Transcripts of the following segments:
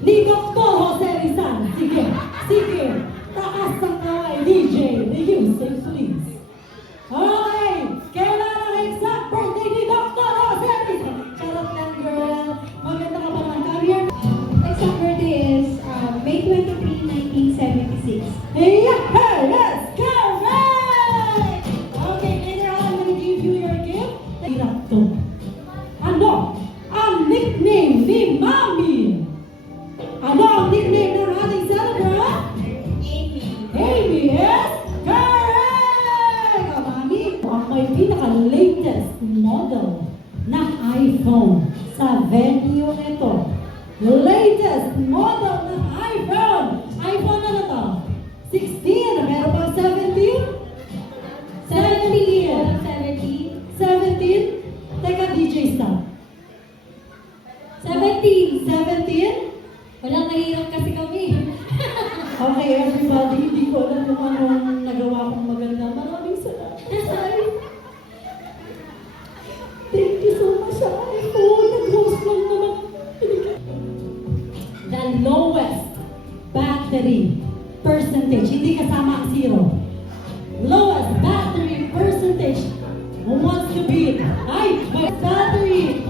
ni Dr. Jose Rizal. Sige, sige. Taas ang kamay, DJ. The music, please. Okay, kailan ang exact birthday ni Dr. Jose Rizal? Charot lang, girl. Maganda ka pa naman. Come here. Exact birthday is May 23, 1976. Hey, let's go! Right! Okay, later on, I'm gonna give you your gift. Hirap to. Ano ang nickname ni Mami? Ano ang nickname ng ating celebrant? Amy. Amy is correct! Mami, ang may pinaka-latest model ng iPhone sa venue nito. Latest model ng iPhone! iPhone ano to? 16? Meron pang 17? 17? 17? Teka, DJ stop. 17? 17? Walang mahirap kasi kami. Okay, everybody, hindi ko alam kung anong nagawa kong maganda. Maraming salamat. Thank you so much sa iPhone. Nag-host lang naman. The lowest battery percentage, hindi kasama ang zero. Lowest battery percentage. Who wants to be? Ay, my battery.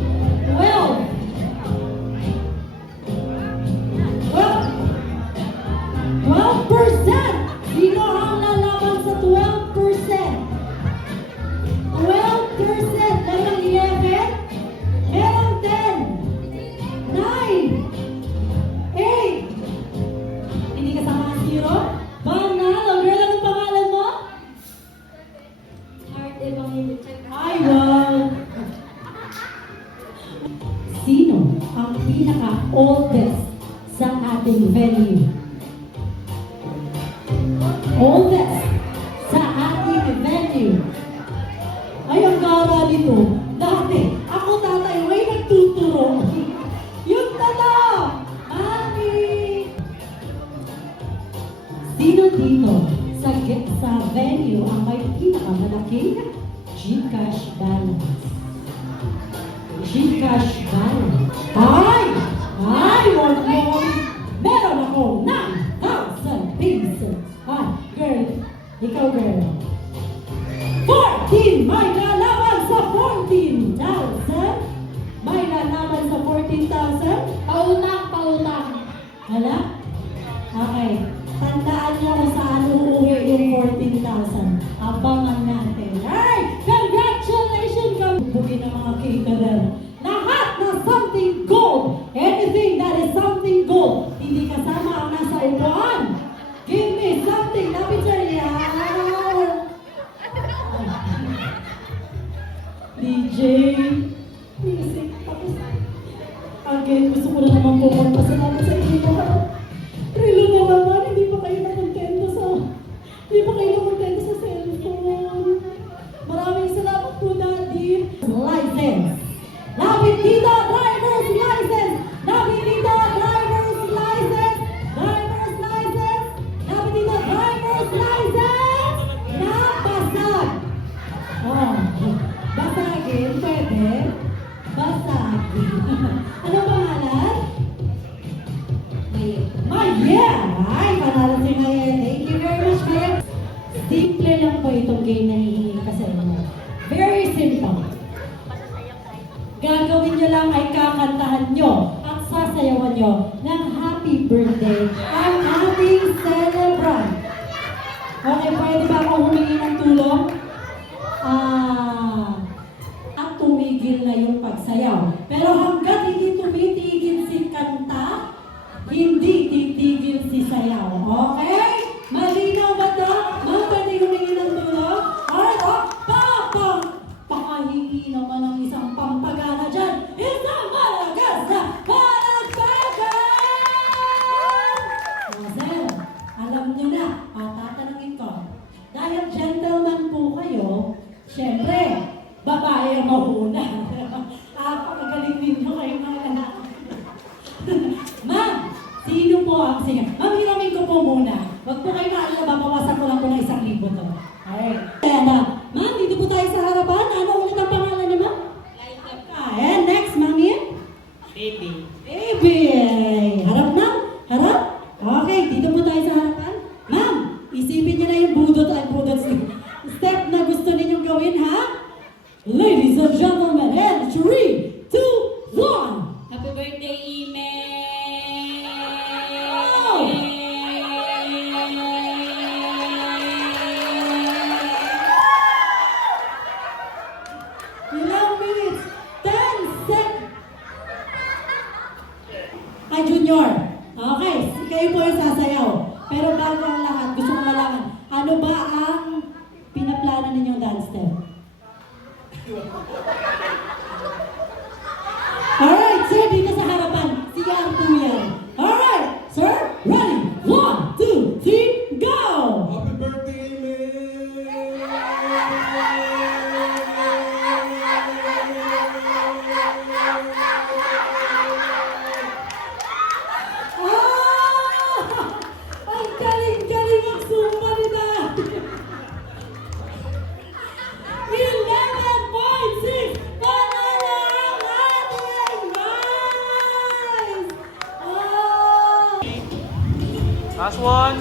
12%. Sino ang lalaban sa 12%? 12%. Merong 11. Merong 10. 9. 8. Hindi kasama ang zero? Banalo. Girl, anong pangalan mo? Heart Evangelist. Ay, wow. Sino ang pinaka-oldest sa ating venue? Oldest sa ating venue. Ay, ang gara nito. Dati, ako tatay, may nagtuturo. Yung tala! Mami! Sino dito sa venue ang may pinakamalaking Gcash balance? Gcash balance. Ay! Ay! Wag mo! Meron ako 9,000 pesos. Ay, girl. Ikaw, girl. 14! May lalaban sa 14,000. May lalaban sa 14,000. Pautang. Hala? Okay. Tandaan niyo kung saan uuwi yung 14,000. Abangan natin. Ay! Congratulations! Bugin ng mga caterer. Lahat na something gold. Anything that is something gold. Hindi kasama ang nasa upuan. Give me something. Lapit sa yan. DJ. Music. Tapos. Again, gusto ko na naman po magpasalamat sa inyo. Trilo na naman. Hindi pa kayo nakontento sa cellphone. Maraming salamat po, Daddy. License. Lapit dito, driver's license. Lapit dito, driver's license. Driver's license. Lapit dito, driver's license. Nabasag. Oh, basagin, pwede. Basagin. Ano pangalan? Maya. Ay, panalo si Maya. Thank you very much, Maya. Simple lang po itong game na hihingi ka sa inyo. Very simple. Gagawin nyo lang ay kakantahan nyo at sasayawan nyo ng happy birthday ang ating celebrant. Okay, pwede ba akong humingi ng tulong? At tumigil na yung pagsayaw. Pero hanggat hindi tumitigil si kanta, hindi titigil si sayaw. Okay? Malinaw ba ito? Ma'am, pwede humingi ng tulong? Alright, pakahingi naman ng isang pampagana dyan. Isang malagas na palagpagan! Sir, alam nyo na, tatanungin ko. Dahil gentleman po kayo, syempre, babae ang mauna. Pagagaling ninyo kayo mga anak. Ma'am, sino po ang singer? Ma'am, hiramin ko po muna. Huwag po kayo maalala, babawasan ko lang po ng 1,000 to. Alright. Kaya na, ma'am, dito po tayo sa harapan. Ano ulit ang pangalan niyo, ma'am? And next, ma'am, yun? Baby. Baby! Junior. Okay, kayo po yung sasayaw. Pero bago ang lahat, gusto ko malaman, ano ba ang pinaplano ninyong dance step? Alright, sir, dito sa harapan. Si Arpo yan. Alright, sir, ready? 1, 2, 3, go! Happy birthday, Ah! Ang galing-galing ang sumpa nila! 11.6! Panalo ang ating guys! Oh! Last one.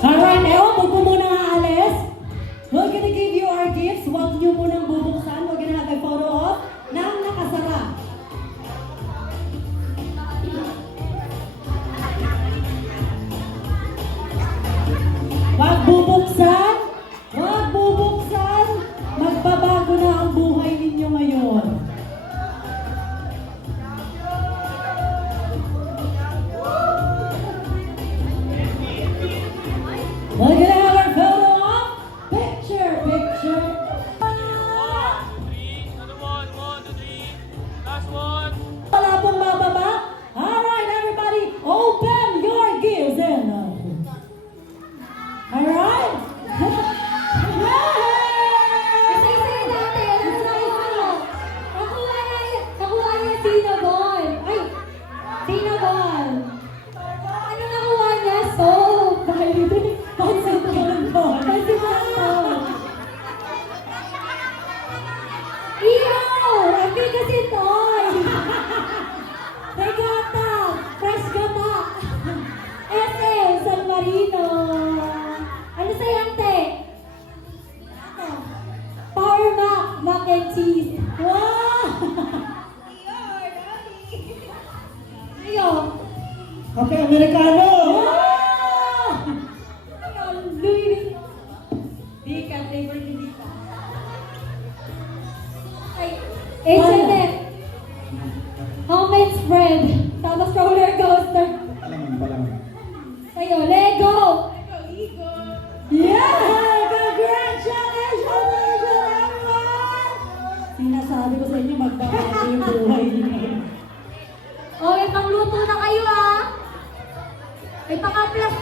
Alright, huwag po muna aalis. We're gonna give you our gifts. Huwag niyo munang bubuksan. We're gonna have a photo op ng nakasara. Huwag bubuksan. Huwag bubuksan. Magbabago na ang buhay ninyo ngayon. We're gonna have our photo op. Picture, picture. Another one. 1, 2, 3. Last one. Wala pong mababa. Alright, everybody, open your gifts and alright? Isa-isa natin. Isa-isa. Nakuha niya Cinnabon. Ay, Cinnabon. Ano nakuha niya? Soap. Pansit bonbon. Pansit-bonbon. Iyo! Efficacy toy! Regata! Fresh gata! SM San Marino! Ano sa'yo, ante? Power Mac! Mac and cheese! Wow! Iyo! Kape Amerikano! Louis Dika, flavor ni Dika. Ay, H&M. Homemade spread. Tapos roller coaster. Palaman. Sa'yo, Lego. Yeah! Congratulations, everyone! Sinasabi ko sa inyo, magbabago yung buhay niyo. O, may pangluto na kayo ah. May paka-plus